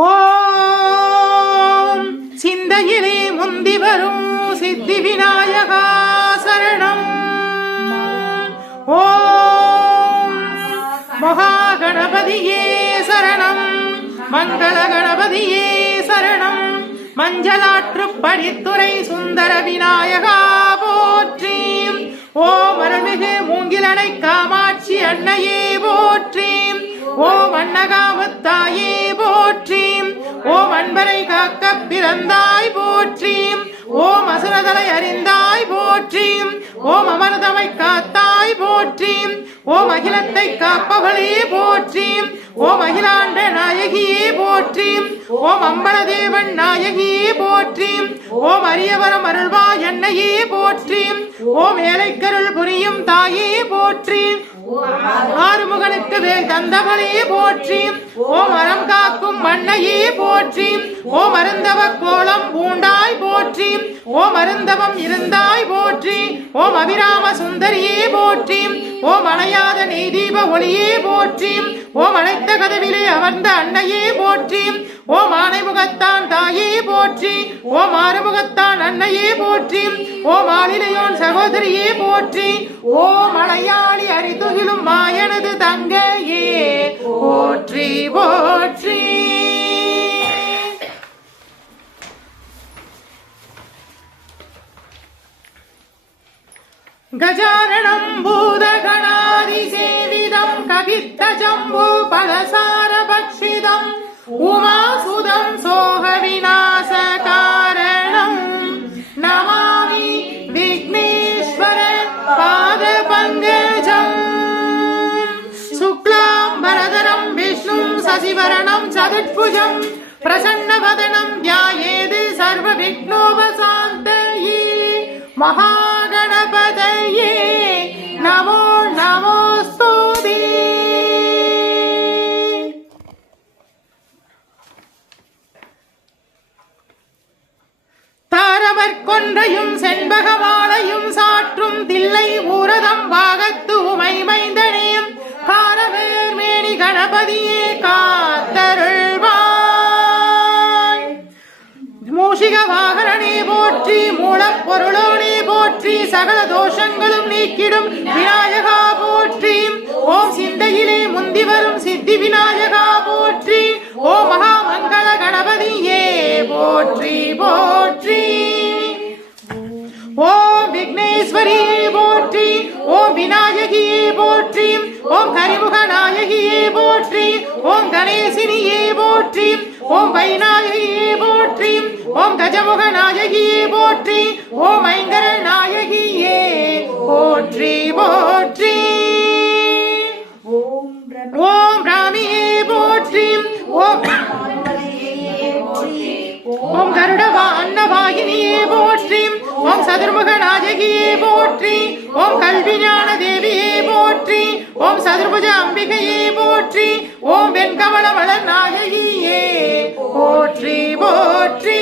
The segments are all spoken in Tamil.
ஓம் சிந்தையிலே முந்தி வரும் சித்தி விநாயகா சரணம். ஓம் மகா கணபதியே சரணம். மங்கள கணபதியே சரணம். மஞ்சளாற்று படித்துறை சுந்தர விநாயகா போற்றி. ஓம் அருள்மிகு மூங்கிலனை காமாட்சி அன்னையே போற்றி. ஓம் அன்னகாமத்தாயே போற்றி. ஓம் அன்பரை காக்க பிறந்தாய் போற்றி. ஓம் அசுரதலை அறிந்தாய் போற்றி. ஓம் அமர்தமை காத்தாய் போற்றி. ஓம் அகிலத்தை காப்பவளே போற்றி. ஓம் அகிலாண்ட நாயகியே போற்றி. ஓம் அம்பலதேவன் நாயகியே போற்றி. ஓம் அரியவரம் அருள்வாய் அன்னையே போற்றி. ஓம் ஏழைக்கருள் புரியும் தாயே போற்றி. ஆறுமுகனுக்கு வேல் தந்தவளே போற்றி. ஓம் அறம் காக்கும் மண்ணையே போற்றி. ஓம் அருந்தவ கோலம் பூண்டாய் போற்றி. ஓம் அருந்தவம் இருந்தாய் போற்றி. ஓம் அபிராம சுந்தரியே போற்றி. ஓம் அணையாத நெய்தீப ஒளியே போற்றி. ஓம் அழைத்த கதவிலே அமர்ந்த அன்னையே போற்றி. ஓம் ஆனைமுகத்தான் தாயே போற்றி. ஓம் ஆறுமுகத்தான் அன்னையே போற்றி. ஓம் ஆளிலையோன் சகோதரியே போற்றி. ஓம் அலையாளி அரிதுகிலும் மாயனது தங்கையே போற்றி போற்றி. கஜானனம் பூதகணாதி சேவிதம் கவித்த ஜம்பு பலசார பக்ஷிதம் உமாசுதம் சோக விநாச காரணம் நமாமி விக்னேஸ்வர பாத பங்கஜம். சுக்லாம் வரதரம் விஷ்ணும் சசிவரணம் சதுர்புஜம் பிரசன்னவதனம் த்யாயேத் சர்வ விக்னோபசாந்தயே. மகாகணபதயே நமோ நமோஸ்துதே. தாரவர் கொன்றையும் செண்பகமாலையும் சாற்றும் தில்லை ஊரதம் பாகத்து உமை மைந்தனேயும் காரவேர் மேனி கணபதியே காத்தருள்வாய். மூஷிக வாகனனே போற்றி. மூலப்பொருளோனே போற்றி. சகல தோஷங்களும் நீக்கிடும் விநாயகா போற்றி. ஓம் சிந்தையிலே முந்தி வரும் சித்தி விநாயகா போற்றி. ஓம் மகா மங்கள கணபதியே போற்றி போற்றி. ஓம் விக்னேஸ்வரியே போற்றி. ஓம் விநாயகியே போற்றி. ஓம் கரிமுக நாயகியே போற்றி. ஓம் கணேசினியே போற்றி. ஓம் வைநாயகியே போற்றி. ஓம் கஜமுக நாயகியே போற்றி. ஓம் ஐங்கர நாயகியே போற்றி போற்றி. ஓம் ராமியே போற்றி. ஓம் கருடவ அன்னவாகினியே போற்றி. ஓம் சதுர்முக நாயகியே போற்றி. ஓம் கல்வி ஞான தேவியே போற்றி. ஓம் சதுர்புஜ அம்பிகையே போற்றி. ஓம் வெண்கமல மலர் நாயகியே போற்றி போற்றி.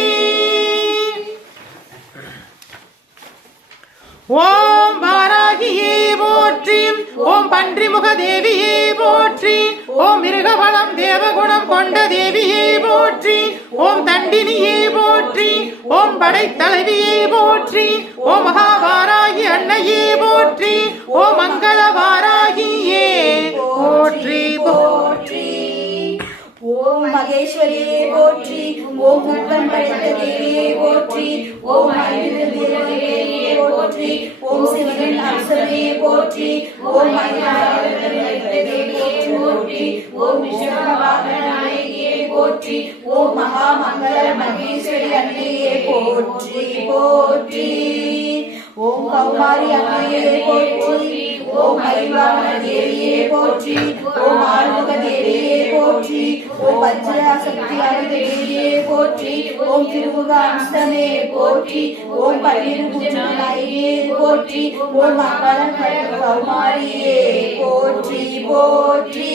ஓம் வாராகியே போற்றி. ஓம் பன்றிமுக தேவியே போற்றி. ஓம் மிருகபலம் தேவகுணம் கொண்ட தேவியே போற்றி. ஓம் தண்டினியே போற்றி. ஓம் படைத்தலைவியே போற்றி. ஓம் மகாவாராகி அன்னையே போற்றி. ஓம் மங்கள வாராகியே போற்றி போற்றி. ஓம் மகேஸ்வரியே போற்றி. ஓம் முப்பன் படைத்த தேவியே போற்றி. ஓம் ஐந்து தேவியே போற்றி. ஓம் சிவனின் அம்சமே போற்றி. ஓம் தேவியே போற்றி. ஓம் விஷ்ணுவாகனாயே போற்றி. ஓம் மகா மங்கள மகேஸ்வரி அன்னையே போற்றி போற்றி. ஓம் கௌமாரி அன்னையே போற்றி. ஓம் ஐவான தேவியே போற்றி. ஓம் ஆறுமுக தேவியே போற்றி. ஓம் பஞ்சசக்தியான தேவியே போற்றி. ஓம் திருமுக அம்சமே போற்றி. ஓம் பன்னிருநாயகியே போற்றி. ஓம் மங்கள கௌமாரியே போற்றி போற்றி.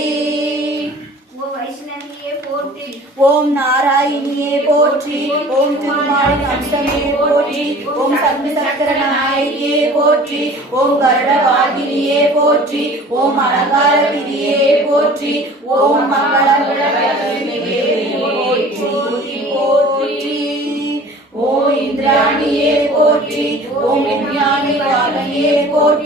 ஓம் நாராயணியே போற்றி. ஓம் திருமாலின் அம்சமே போற்றி. ஓம் சங்கு சக்கர நாயகியே போற்றி. ஓம் கருடவாகினியே போற்றி. ஓம் அலங்கார பிரியே போற்றி. ஓம் மங்கள போற்றி.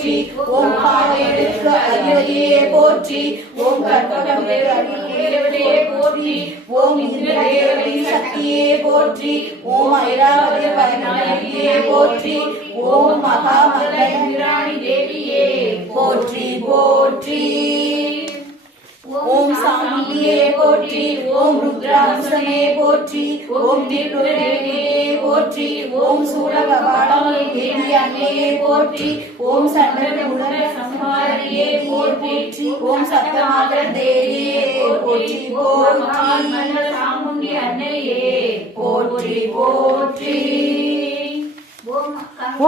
போற்றி ஓம் காவேரிக்கு அதிபதியே போற்றி ஓம் கற்பகத்திற்கு அதிபதியே போற்றி ஓம் இந்திரதேவதி சக்தியே போற்றி ஓம் ஐராவதி பரநாயகியே போற்றி ஓம் மகாமங்களாணி தேவியே போற்றி போற்றி ஓம் சாமியே போற்றி ஓம் ருத்ராம்சமே போற்றி ஓம் திருநெல்வேலியே போற்றி ஓம் சூலகபாலமே தேவி அன்னையே போற்றி ஓம் சண்டமுடன சம்ஹாரியே போற்றி ஓம் சப்தமாதர தேவியே போற்றி போற்றி சாமுண்டி அன்னையே போற்றி போற்றி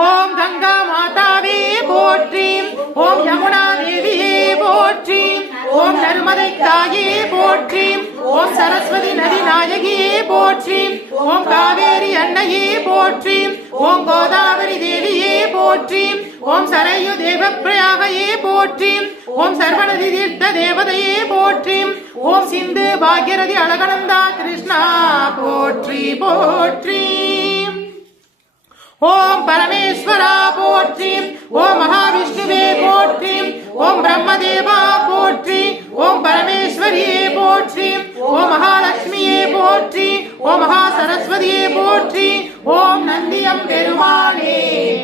ஓம் கங்கா மாதாவே போற்றி ஓம் யமுனா தேவியே போற்றி ஓம் நர்மதை தாயே போற்றி ஓம் சரஸ்வதி நதி நாயகியே போற்றி ஓம் காவேரி அன்னையே போற்றி ஓம் கோதாவரி தேவியே போற்றி ஓம் சரையு தேவப்பிரயாகையே போற்றி ஓம் சர்வநதி தீர்த்த தேவதையே போற்றி ஓம் சிந்து பாக்யரதி அழகனந்தா கிருஷ்ணா போற்றி போற்றி ஓம் பரமேஸ்வரா போற்றி ஓம் மகாவிஷ்ணுவே போற்றி ஓம் பிரம்மதேவா போற்றி ஓம் பரமேஸ்வரியே போற்றி ஓம் மகாலட்சுமியே போற்றி ஓம் மகா சரஸ்வதியே போற்றி ஓம் நந்தியம் பெருமாளே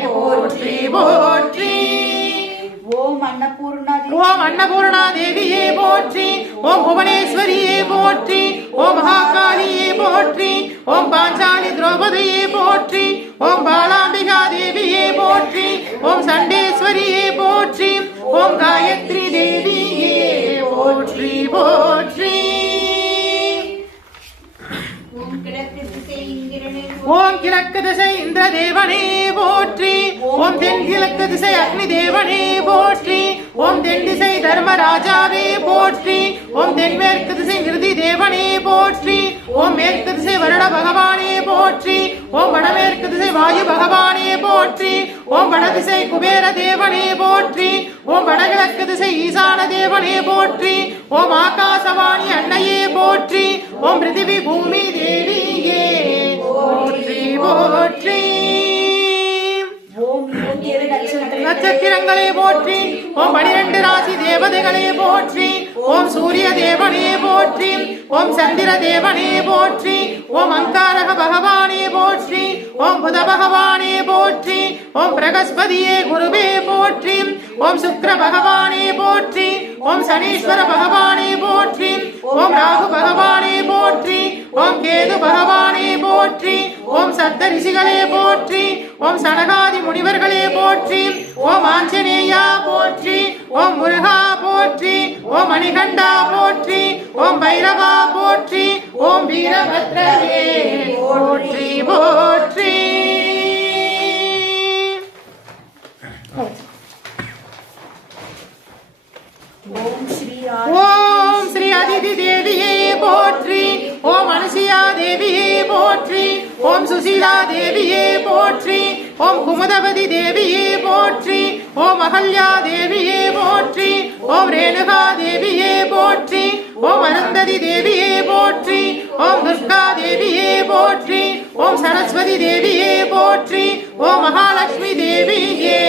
போற்றி போற்றி ஓம் அன்னபூர்ணா தேவியே போற்றி ஓம் புவனேஸ்வரியே போற்றி ஓம் மகாகாளியே போற்றி ஓம் பாஞ்சாலி திரௌபதியே போற்றி ஓம் பாலாம்பிகா தேவியே போற்றி ஓம் சண்டேஸ்வரியே போற்றி ஓம் காயத்ரி தேவியே போற்றி போற்றி ஓம் கிழக்கு திசை இந்திர தேவனே போற்றி ஓம் தென்கிழக்கு திசை அக்னி தேவனே போற்றி ஓம் தென் திசை தர்மராஜாவே போற்றி ஓம் தென்மேற்கு திசை நிருதி தேவனே போற்றி ஓம் மேற்கு திசை வருண பகவானே போற்றி ஓம் வடமேற்கு திசை வாயு பகவானே போற்றி ஓம் வடதிசை குபேர தேவனே போற்றி ஓம் வடகிழக்கு திசை ஈசான தேவனே போற்றி ஓம் ஆகாசவாணி அன்னையே போற்றி ஓம் பிருத்திவி பூமி தேவியே போற்றி போற்றி நட்சத்திரங்களே போற்றி ஓம் 12 ராசி தேவதைகளே போற்றி ஓம் சூரிய தேவனே போற்றி ஓம் சந்திர தேவனே போற்றி ஓம் அங்காரக பகவானே போற்றி ஓம் புத பகவானே போற்றி ஓம் பிரகஸ்பதியே குருவே போற்றி ஓம் சுக்கிர பகவானே போற்றி ஓம் சனீஸ்வர பகவானே போற்றி ஓம் ராகு பகவானே போற்றி ஓம் கேது பகவானே போற்றி ஓம் சப்த ரிஷிகளே போற்றி ஓம் சனகாதி முனிவர்களே போற்றி ஓம் ஆஞ்சநேயா போற்றி ஓம் முருகா போற்றி ஓம் மணிகண்டா போற்றி ஓம் பைரவா போற்றி ஓம் வீரபத்ரவே போற்றி போற்றி ஓம் ஸ்ரீ அதிதி தேவியே போற்றி ஓம் அனுசியா தேவியே போற்றி ஓம் சுசீலா தேவியே போற்றி ஓம் குமுதவதி தேவியே போற்றி ஓம் அகல்யா தேவியே போற்றி ஓம் ரேணுகா தேவியே போற்றி ஓம் அனந்ததி தேவியே போற்றி ஓம் துர்கா தேவியே போற்றி ஓம் சரஸ்வதி தேவியே போற்றி ஓம் மகாலட்சுமி தேவியே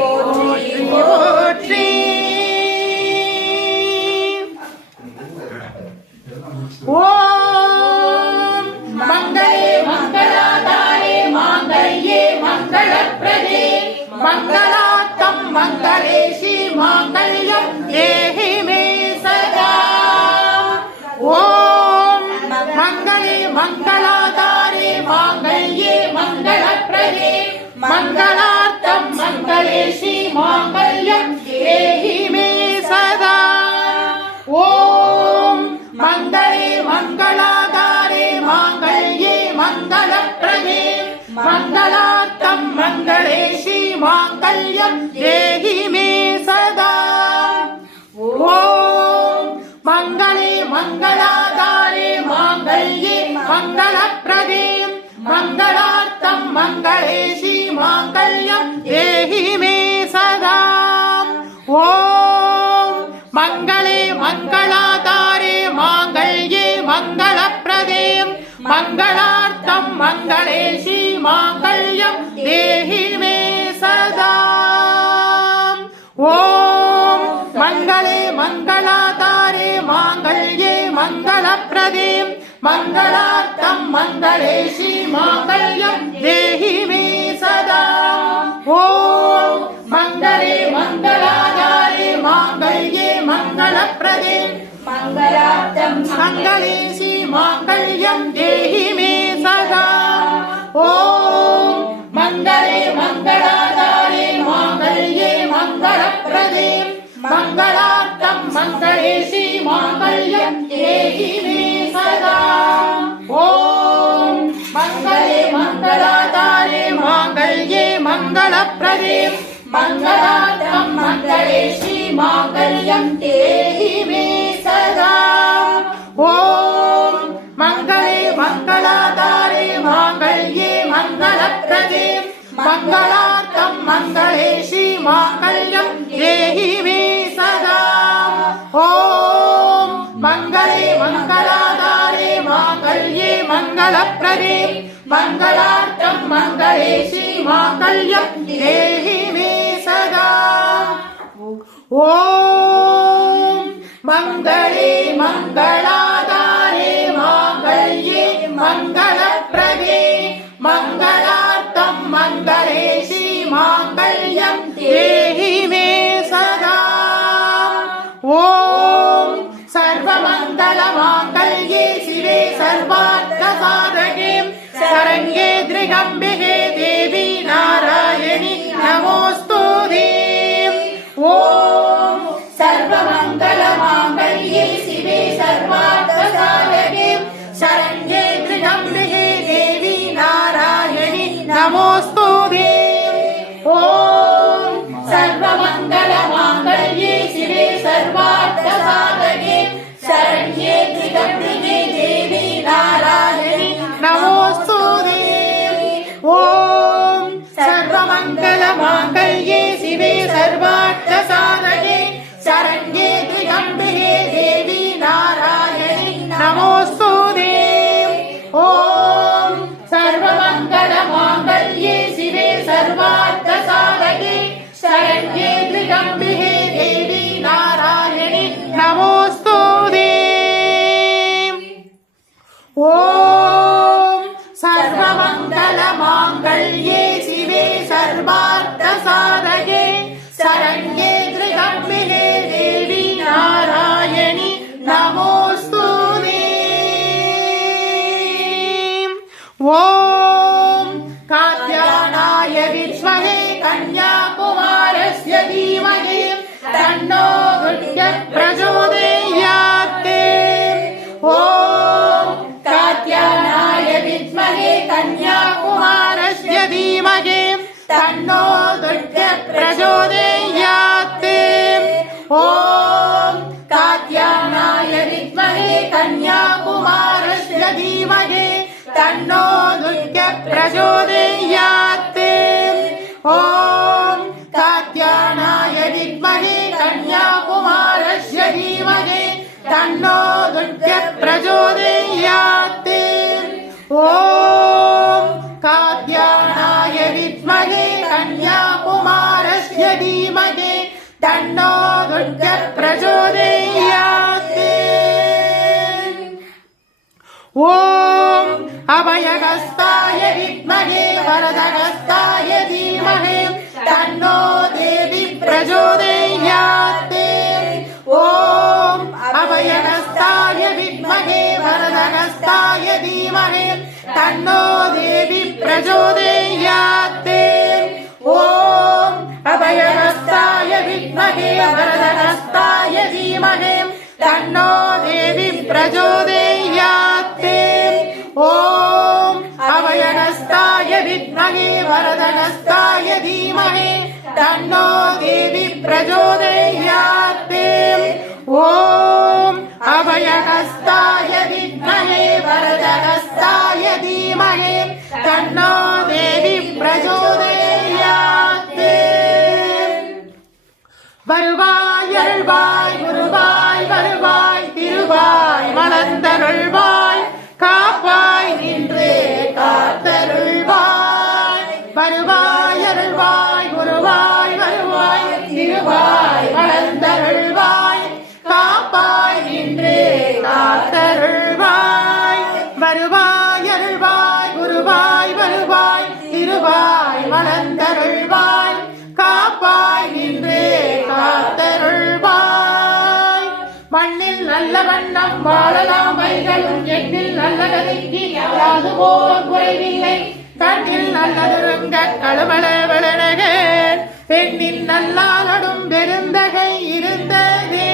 போற்றி போற்றி ஓம் மங்களே மங்களாதாரே மாங்கல்யே மங்களப்ரதே மங்களார்த்தம் மங்களேஷி மாங்கல்யம் தேஹி மே சதா. ஓம் மங்களே மங்களாதாரே மாங்கல்யே மங்களப்ரதே மங்களார்த்தம் மங்களேஷி மாங்கல்யம் தேஹி மே சதா. ஓம் மங்களே மங்களாதாரே மாங்கல்யே மங்களப்ரதே மங்களார்த்தம் மங்களேஷி மாங்கல்யம் தேஹி மே சதா. ஓம் மங்களே மங்களாதாரே மாங்கல்யே மங்களப்ரதே மங்களார்த்தம் மங்களேஷி மாங்கல்யம் தேஹி மே சதா. ஓம் மங்களே மங்களாதாரே மாங்கல்யே மங்களப்ரதே மங்களார்த்தம் மங்களேஷி மாங்கல்யம் தேஹி மே சதா. मङ्गलप्रदे मङ्गलार्थं मङ्गले श्रीमाङ्गल्यं देहि मे सदा ॐ मङ्गले मङ्गलाधारे माङ्गल्ये मङ्गलप्रदे मङ्गलार्थं मङ्गले श्रीमाङ्गल्यं देहि मे सदा ॐ मङ्गले मङ्गलाधारे माङ्गल्ये मङ्गलप्रदे मङ्गलार्थं मङ्गले श्रीमाङ्गल्यं देहि मे सदा ॐ मङ्गले मङ्गलाधारे माङ्गल्ये मङ्गलप्रदे मङ्गलार्थं मङ्गले श्रीमाङ्गल्यं देहि मे सदा ॐ मङ्गले मङ्गलाधारे माङ्गल्ये मङ्गलप्रदे मङ्गलार्थं मङ्गले श्रीमाङ्गल्यं देहि मे सदा ॐ मङ्गले मङ्गलाधारे माङ्गल्ये मङ्गलप्रदे मङ्गलार्थं मङ्गले श्रीमाङ्गल्यं देहि मे सदा ॐ मङ्गले मङ्गलाधारे माङ्गल्ये मङ्गलप्रदे मङ्गलार्थं मङ्गले श्रीमाङ्गल्यं देहि मे सदा ॐ सर्वमङ्गलमाङ्गल्ये शिवे सर्वार्थसाधके शरण्ये त्र्यम्बिके देवी नारायणि नमोऽस्तुते ॐ सर्वमङ्गलमाङ्गल्ये शिवे सर्वार्थसाधके शरण्ये त्र्यम्बिके देवी नारायणि नमोऽस्तुते ॐ सर्वमङ्गलमाङ्गल्ये शिवे सर्वार्थसाधके शरण्ये त्र्यम्बिके देवी नारायणि नमोऽस्तुते ॐ सर्वमङ्गलमाङ्गल्ये शिवे सर्वार्थसाधके शरण्ये त्र्यम्बिके देवी नारायणि नमोऽस्तुते ॐ सर्वमङ्गलमाङ्गल्ये शिवे सर्वार्थसाधके शरण्ये त्र्यम्बिके देवी नारायणि नमोऽस्तुते ॐ सर्वमङ्गलमाङ्गल्ये शिवे सर्वार्थसाधके शरण्ये त्र्यम्बिके देवी नारायणि नमोऽस्तुते ॐ कात्यायनाय विद्महे कन्याकुमारस्य धीमहि तन्नो दुर्गः प्रचोदयात् ॐ कात्यायनाय विद्महे कन्याकुमारस्य धीमहि तन्नो दुर्गः प्रचोदयात् ॐ कात्यायनाय विद्महे कन्याकुमारस्य धीमहि तन्नो दुर्गः प्रचोदयात् ॐ कात्यायनाय विद्महे कन्याकुमारस्य धीमहि तन्नो दुर्गः प्रचोदयात् ॐ कात्यायनाय विद्महे कन्याकुमारस्य धीमहि तन्नो दुर्गः प्रचोदयात् ॐ अभयहस्ताय विद्महे वरदहस्ताय धीमहि तन्नो देवी प्रचोदयात् ॐ अभयहस्ताय विद्महे वरदहस्ताय धीमहि तन्नो देवी प्रचोदयात् ॐ अभयहस्ताय विद्महे वरदहस्ताय धीमहि तन्नो देवी प्रचोदयात् ॐ अभयहस्ताय विद्महे वरदहस्ताय धीमहि तन्नो देवी प्रचोदयात् ॐ अभयहस्ताय विद्महे वरदहस्ताय धीमहि तन्नो देवी प्रचोदयात् வருவாய் அருள்வாய் குருவாய் வருவாய் திருவாய் மலர்ந்தருள்வாய் காப்பாய் நின்று காத்தருள்வாய் வருவாய் அருள்வாய் குருவாய் வருவாய் திருவாய் மலர்ந்தருள்வாய் காப்பாய் நின்று காத்த நல்ல வண்ணம் வாழலாம் வைகளும் எண்ணில் நல்ல கதைக்கு யாராது போர் குறைவில்லை கண்ணில் நல்லதுருங்க களுமள வளனக பெண்ணில் நல்லாலடும் பெருந்தகை இருந்ததே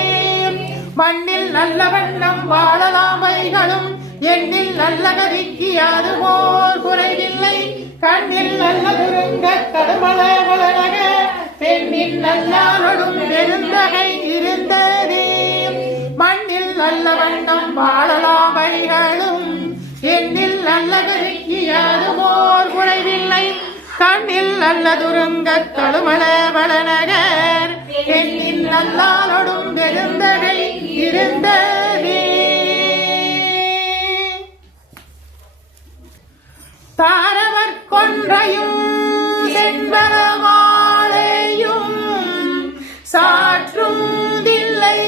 மண்ணில் நல்ல வண்ணம் வாழலாம் வைகளும் எண்ணில் நல்ல கதிக்கு யாது போர் குறைவில்லை கண்ணில் நல்லதுருங்க களுமள வளனக பெண்ணில் நல்லாலடும் பெருந்தகை இருந்ததே மண்ணில் நல்ல வண்ணம் வாழலாம் வைகளும் எண்ணில் நல்ல கதிக்கு யாது போர் குறைவில்லை கண்ணில் நல்லதுருங்க களுமள வளநகர் பெண்ணில் நல்லாலொடும் பெருந்தகை இருந்ததே தாரவர் கொன்றையும் செண்பகமாலையும் சாற்றும் தில்லை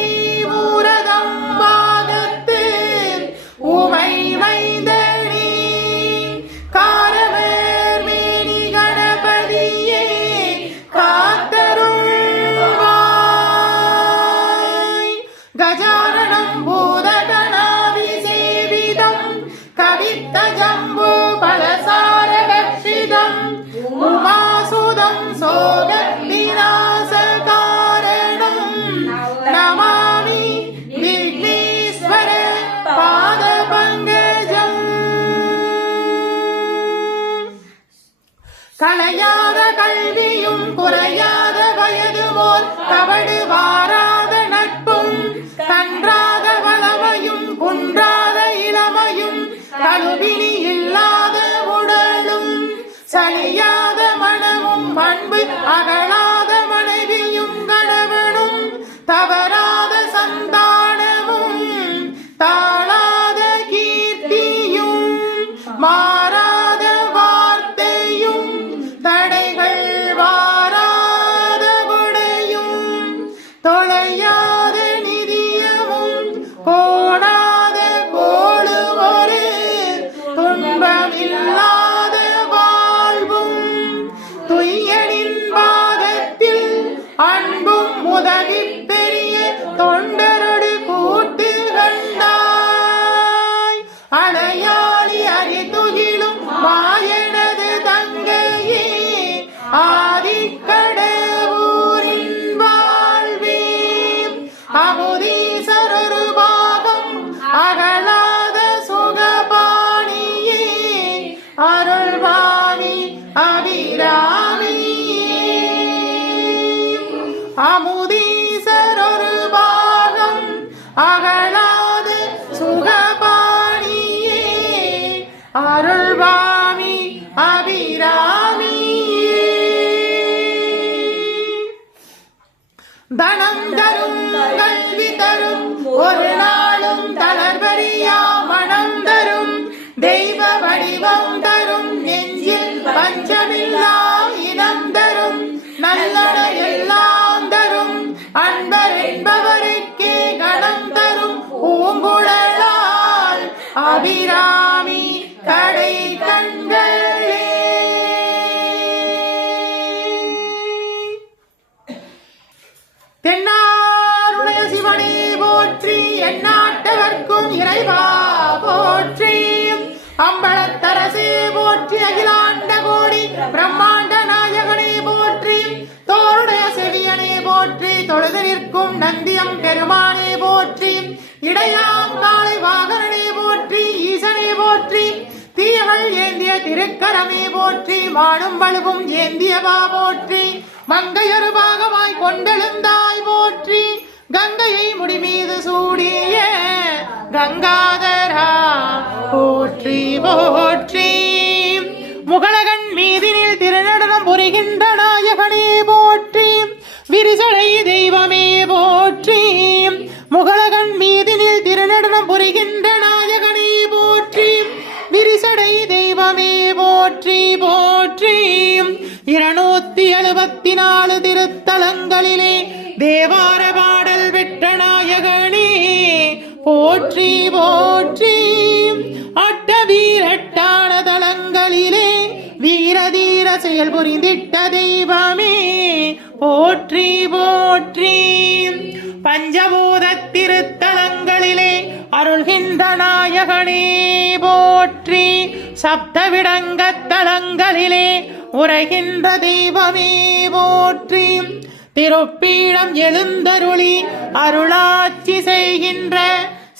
ஊரதம் பாகத்து உமை வைந்தனி காரவர் மேனி கணபதியே காத்தருள்வாய் கஜானனம் பூதகணாதி சேவிதம் கவித்த ஜம்பு பலசார ரட்சிதம் உமாசுதம் சோக விநாச காரணம் நமாமி விக்னேஸ்வர பாத பங்கஜம் கலையாத கல்வியும் குறையாத வயதுவோர் கவடு வாராத நட்பும் கன்றாத வளமையும் குன்றாத இளமையும் கழுவினி இல்லாத உடலும் சலியாத மனமும் அன்பு அகலாத மனைவியும் கணவனும் தவறாத சந்தானமும் தாழாத கீர்த்தியும் மாறாத வார்த்தையும் தடைகள் வாராத குடையும் தொலையாத நிதியமும் கோணாத கோளும் ஒரு துன்பமில்லாத வாழ்வும் துய்யனின் பாதத்தில் அன்பும் உதவி பெரிய தொண்டரொடு கூட்டு கண்டாய் அடையாளி அறிதுகிலும் மாயனது தங்கையே ஆதிக்கடவுரின் வாழ்வே அமுதீசரொரு பாகம் அகலாத சுகபாணியே அருள்வாணி அபிராமியே அமுதீசரொரு பாகம் அகலாத சுகபாணியே அருள்வாமி அபிராமியே தனம் தரும் கல்வி தரும் ஒரு நாளும் தளர்வரியா மனம் தரும் தெய்வ வடிவம் தரும் நெஞ்சில் பஞ்சமில்லா இனம் தரும் நல்லன எல்லாம் தரும் அன்பர் என்பவருக்கே கணம் தரும் பூங்குழலால் அபிராமி கடை கண்களே தென்னாருடைய சிவனே போற்றி எந்நாட்டவர்க்கும் இறைவா போற்றி அம்பலத்தரசே போற்றி அகிலாண்ட கோடி பிரம்மாண்ட நாயகனே போற்றி தோருடைய செவியனே போற்றி தொழுது நிற்கும் நந்தியம் பெருமானே போற்றி இடையாம் காலை வாகனனே போற்றி ஈசனே போற்றி தீயவள் ஏந்திய திருக்கரமே போற்றி மானும் வலுவும் ஏந்தியவா போற்றி மங்கையொரு பாகமாய் கொண்டெழுந்தாய் போற்றி கங்கையை முடிமீது சூடிய கங்காதரா போற்றி போற்றி முகலகன் மீதினில் திருநடனம் புரிகின்ற நாயகனே போற்றி விரிசடை தெய்வமே போற்றி முகலகன் மீதினில் திருநடனம் புரிகின்ற நாயகனே போற்றி விரிசடை தெய்வமே போற்றி போற்றி 274 திருத்தலங்களிலே தேவார பாடல் பெற்ற நாயகனே போற்றி போற்றி அட்டவீரட்டான தலங்களிலே வீரதீர செயல் புரிந்திட்ட தெய்வமே போற்றி போற்றி பஞ்சபூத திருத்தலங்கள் தீபங்களிலே அருள்கின்ற நாயகனே போற்றி. சப்தவிடங்கத் தலங்களிலே உரைகின்ற தெய்வமே போற்றி. திருப்பீடம் எழுந்தருளி அருளாட்சி செய்கின்ற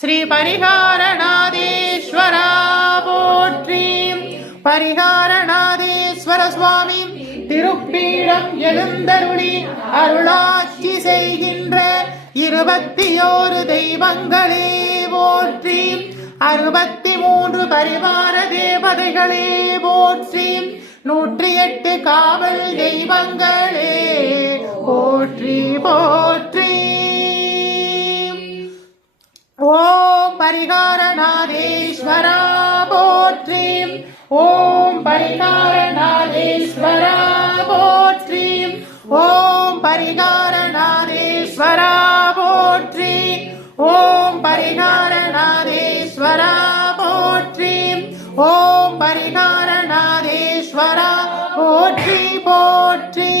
ஸ்ரீ பரிகாரநாதேஸ்வரா போற்றி. பரிகாரநாதேஸ்வர சுவாமி திருப்பீடம் எழுந்தருளி அருளாட்சி செய்கின்ற 21 தெய்வங்களே போற்றி. 63 பரிவார தேவதைகளே போற்றி. 108 காவல் தெய்வங்களே போற்றி போற்றி. ஓம் பரிகாரநாதேஸ்வரா போற்றி. ஓம் பரிகாரநாதேஸ்வரா போற்றி. ஓம் பரிகாரநாதேஸ்வரா போற்றி. ஓம் பரிகாரநாதேஸ்வரா போற்றி. ஓம் பரிகாரநாதேஸ்வரா போற்றி போற்றி.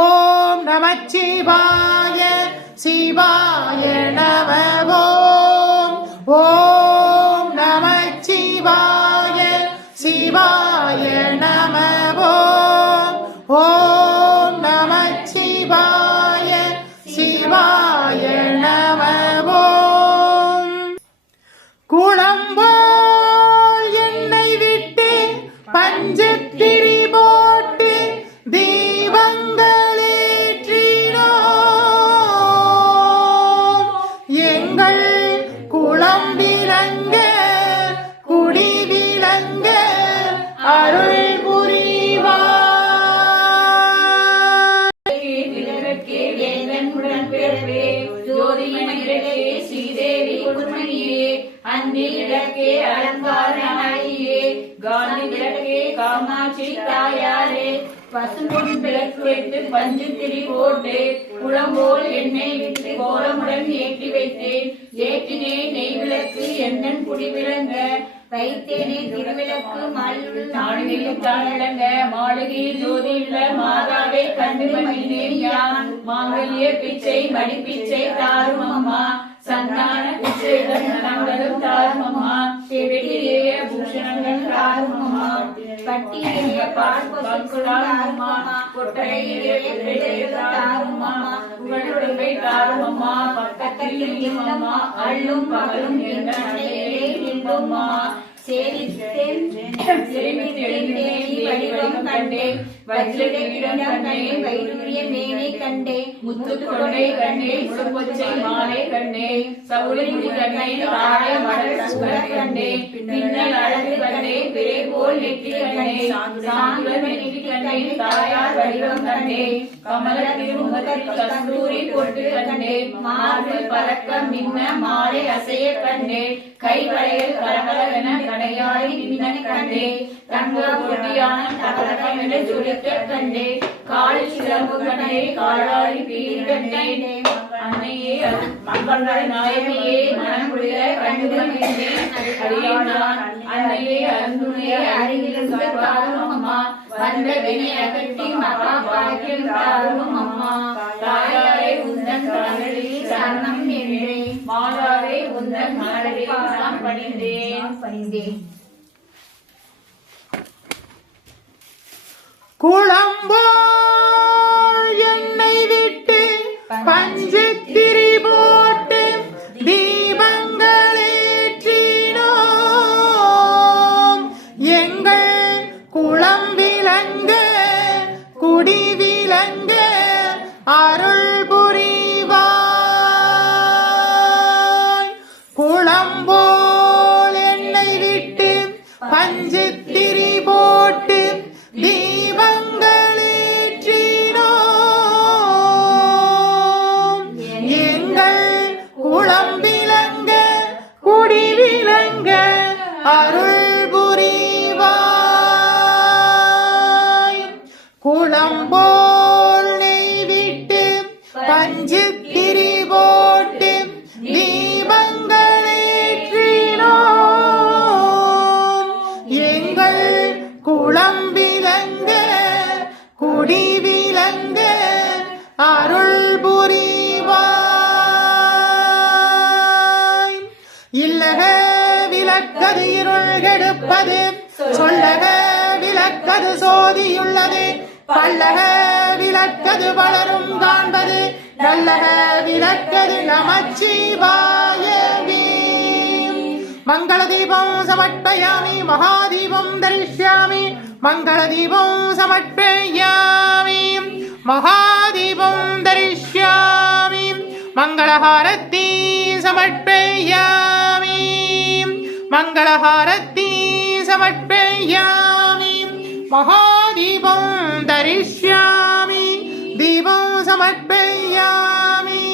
ஓம் நமச்சிவாய சிவாய நம. ஓம் நமச்சிவாய சிவாய நம. ஓம் நமச்சிவாய சிவாய நம. குளம்போல் என்னை விட்டு பஞ்சத்திரி போட்டு தீபங்களேற்றினோம். எங்கள் குளம் விளங்க குடி விளங்க அருள் புரிவாய். அன்பிலக்கே அலங்காரனாயே காந்தி விளக்கே காமாட்சி தாயாரே பசும்பொன் விளக்கு வைத்து பஞ்சு திரி போட்டு குளம்போல் எண்ணெய் விட்டு கோலமுடன் ஏற்றி வைத்தேன். ஏற்றினேன் நெய் விளக்கு எண்ணன் குடி விளங்க வைத்தேனே திருவிளக்கு மாலுள் நாடுகளில் தாழங்க மாளிகையில் ஜோதியுள்ள மாதாவை கண்டு மகிழ்ந்தேன் யான். மாங்கல்ய பிச்சை மடிப்பிச்சை தாரும் அம்மா சந்தான பிச்சை தங்களும் தாரும் அம்மா. வெட்டிய பூஷணங்கள் தாரும் அம்மா. பட்டியலிய பார்ப்பம்மா கொட்டையிலே தாரும் அம்மா. உங்களுடைய தாரும் அம்மா பக்கத்தில் அம்மா அள்ளும் பகலும் என்ற இன்பம்மா. சேரித்தேன் வடிவம் கண்டேன். வஜ்ரகிடம் கண்டேன். வைடூரிய மேனை கண்டேன். முத்து கொண்டை கண்டேன். சுப்பச்சை மாலை கண்டேன். சவுளி முடி கண்டேன். தாழை மலர் சுவர் கண்டேன். பின்னல் அழகு கண்டேன். பிறை போல் நெற்றி கண்டேன். சாங்குல நெற்றி கண்டேன். தாயார் வடிவம் கண்டேன். கமல திருமுகத்தில் கஸ்தூரி பொட்டு கண்டேன். மார்பில் பறக்க மின்ன மாலை அசைய கண்டேன். கை வளையல் கலகலவென கடையாய் மின்ன கண்டேன். தங்க பொட்டியான தகலகம் என ஜொலிக்க கண்டேன். காலில் சிலம்பு கண்டேன். காலாளி பீர் கண்டேன். அன்னையே மங்கள நாயகியே மனமுடிய கண்டுகள் அறியான். அன்னையே அருந்துடைய அருகிலிருந்து தாரும் அம்மா. வந்த வினை அகற்றி மகா பாக்கியம் தாரும் அம்மா. தாயாரை உந்தன் கரங்களில் சரணம் என்றேன். மாதாவை உந்தன் மலரில் நான் பணிந்தேன். குளம்போல் என்னை விட்டு பஞ்சத்திரி போட்டு தீபங்களேற்றினோம். எங்கள் குளம் விளங்க குடி விளங்க அருள் புரிவாய். குளம்போல் என்னை விட்டு பஞ்சத்திரி போட்டு தீபங்களேற்றினோம். எங்கள் குளம் விளங்க குடி விளங்க அருள் புரிவாய். குளம்போல் நெய் விட்டு பஞ்சு திரி போட்டு தீபங்களேற்றினோம். எங்கள் குளம் விளங்க குடி விளங்க அருள் புரிவாய். விளக்கது இருள் கெடுப்பது சொல்லக விளக்கது சோதியுள்ளது பல்லக விளக்கது வளரும் காண்பது நல்லக விளக்கது நமச்சிவாயவே. மங்கள தீபம் சமர்ப்பயாமி மகாதீபம் தரிஷ்யாமி மங்கள தீபம் சமர்ப்பயாமி மகாதீபம் தரிஷ்யாமி மங்களஹாரத்தி சமர்ப்பயாமி மங்களஹாரத்தி சமர்ப்பயாமி மகாதீபம் தரிஷ்யாமி தீபம் சமர்ப்பயாமி.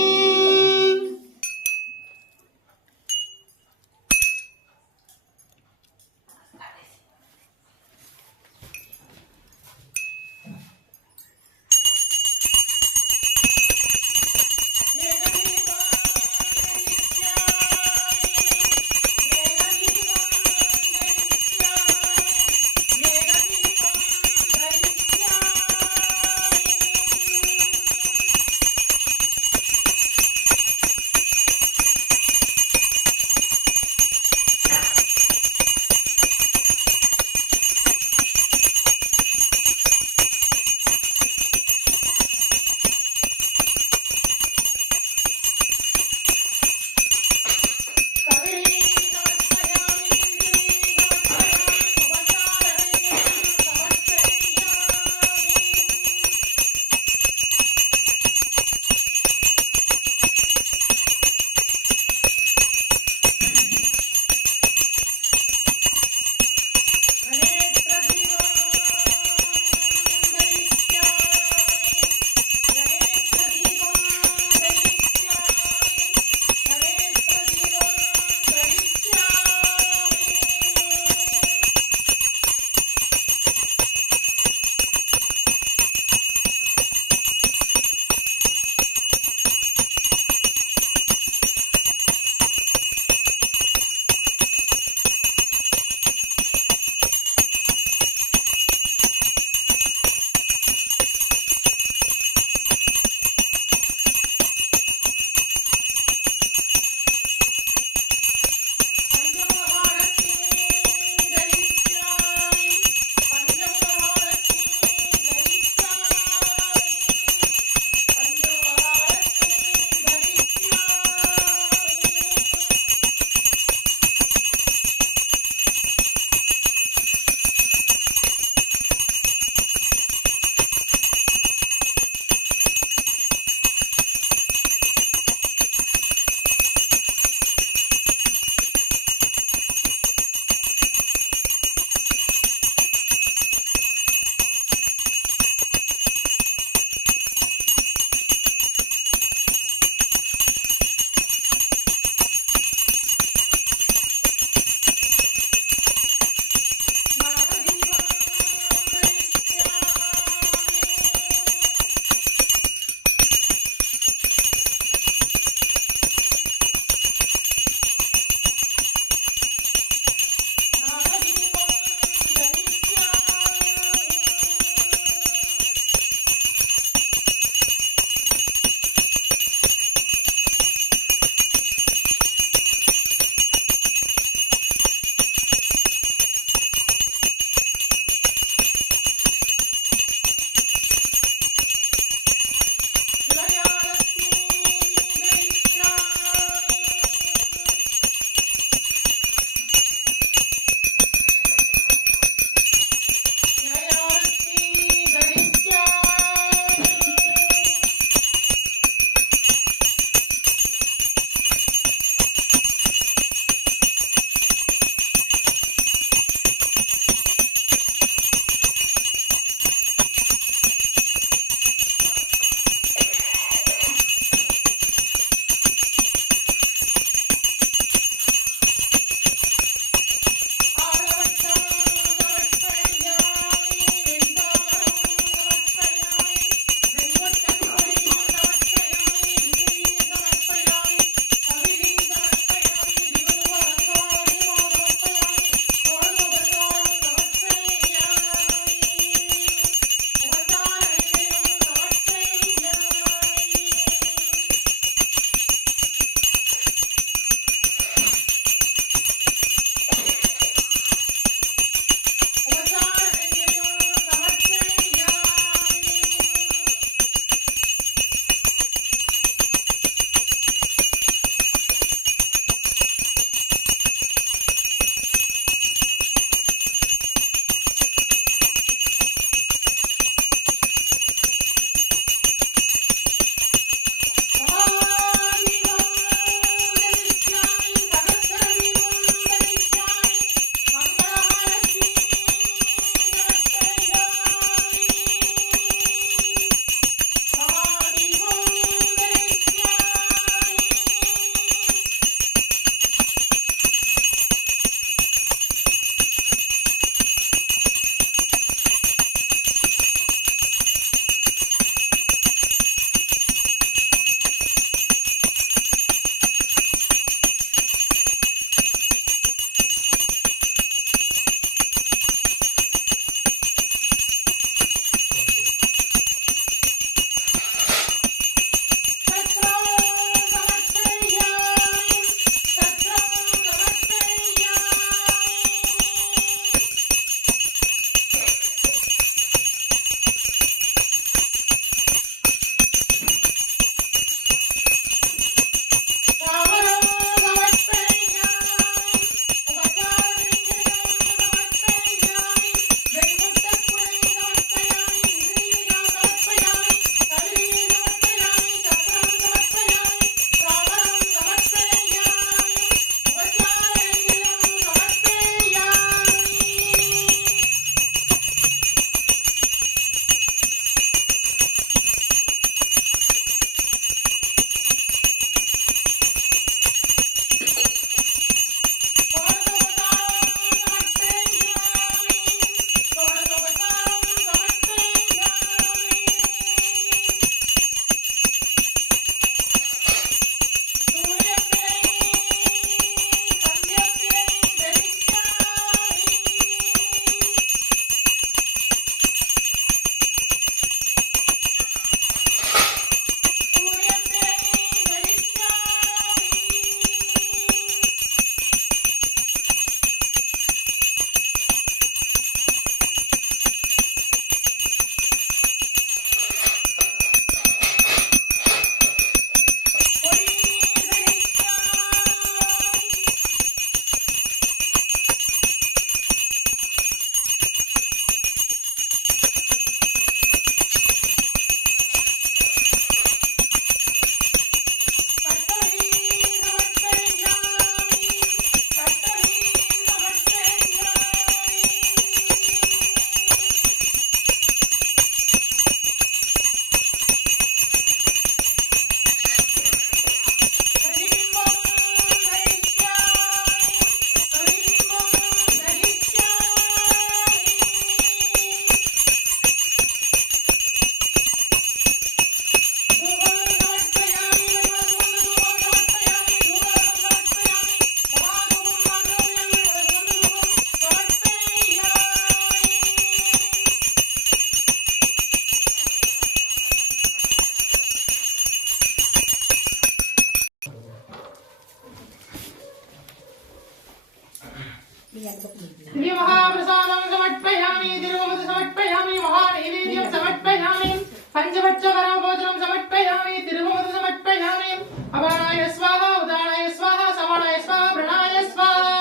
महाप्रसादं समर्पयामि तिरुवमुद्र समर्पयामि महानैवेद्यं समर्पयामि पंचपक्षपरमभोजनं समर्पयामि तिरुवमुद्र समर्पयामि अपानाय स्वाहा उदानाय स्वाहा समानाय स्वाहा प्रणाय स्वाहा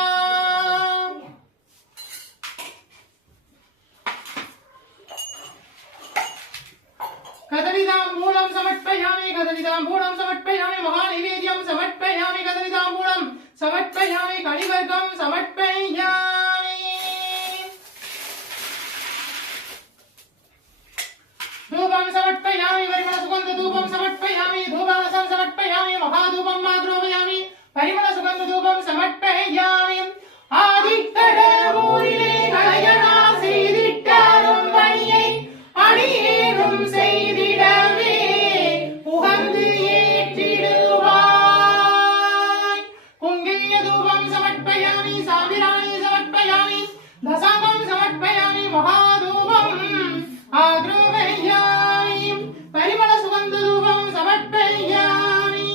कदलीताम्बूलं समर्पयामि महानैवेद्यं समर्पयामि कदलीताम्बूलं समर्पयामि कणिवर्गं समर्पयामि धूपं समर्पयामि परिमलसुगन्धधूपं समर्पयामि धूपरसं समर्पयामि महाधूपं माद्रोपयामि परिमलसुगन्धधूपं समर्पयामि आदिकडवूरिले कलयना செய்திட்டாரும் பணியை அடியேனும் செய்திடவே புகழ்ந்து ஏற்றிடுவாய் குங்கிய தூபம் समर्पयामि साबिराणि समर्पयामि दशाकं समर्पयामि महाधूपम् आग्रोपयामि परिमलसुगन्धधूपं समर्पयामि